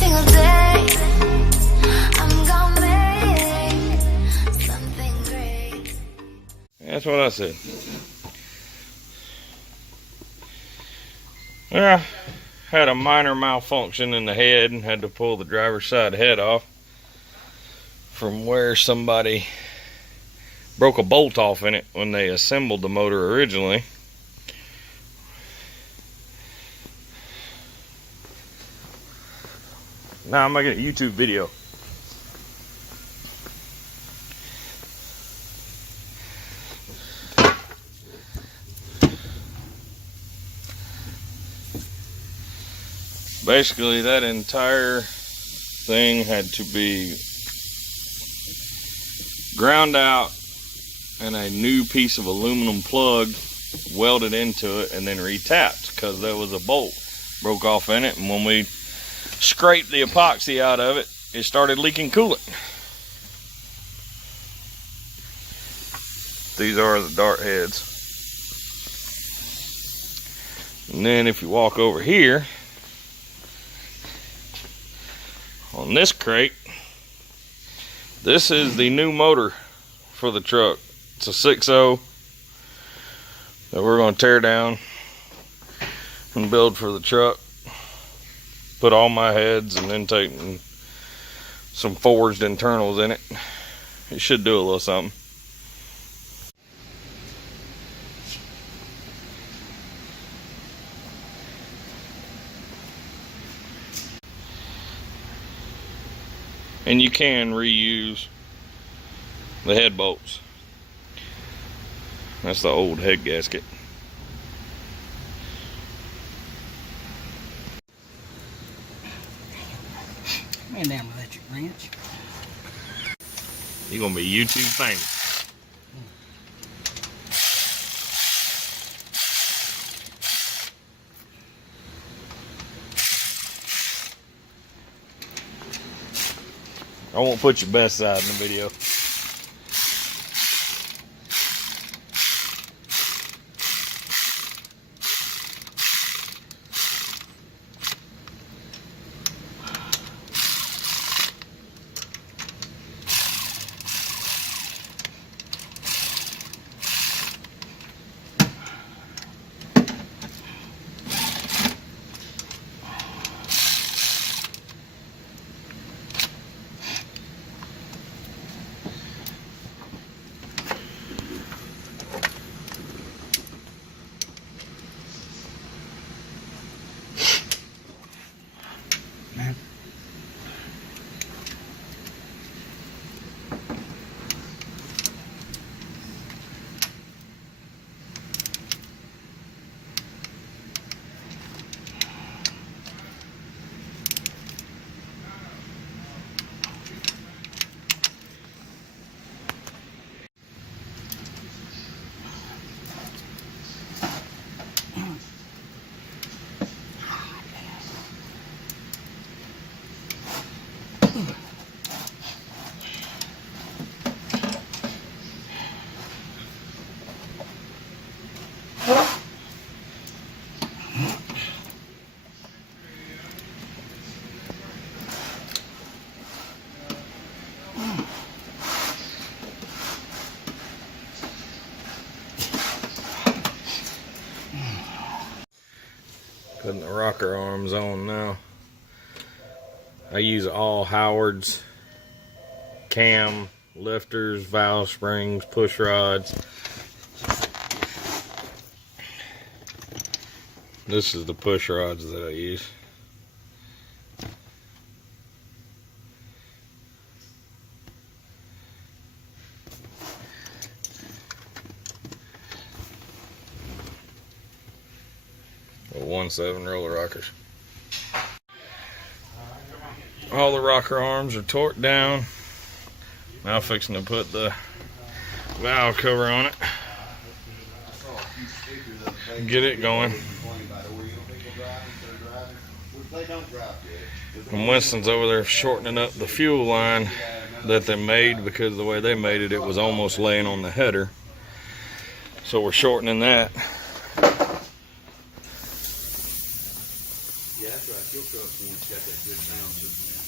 single day. I'm gonna make something great. That's what I said. Yeah, had a minor malfunction in the head and had to pull the driver's side head off from where somebody broke a bolt off in it when they assembled the motor originally. Now I'm making a YouTube video. Basically, that entire thing had to be ground out and a new piece of aluminum plug welded into it and then retapped because there was a bolt broke off in it, and when we scraped the epoxy out of it, it started leaking coolant. These are the dart heads. And then if you walk over here on this crate, this is the new motor for the truck. It's a 6.0 that we're going to tear down and build for the truck. Put all my heads and then take some forged internals in it. It should do a little something. And you can reuse the head bolts. That's the old head gasket. Man, damn electric wrench. You're gonna be YouTube famous. I won't put your best side in the video. Putting the rocker arms on now. I use all Howard's cam lifters, valve springs, push rods. This is the push rods that I use. With 1.7 roller rockers. All the rocker arms are torqued down. Now I'm fixing to put the valve cover on it. Get it going. And Winston's over there shortening up the fuel line that they made, because the way they made it, it was almost laying on the header. So we're shortening that. Yeah. That's right. Your cup one's got that good sound system.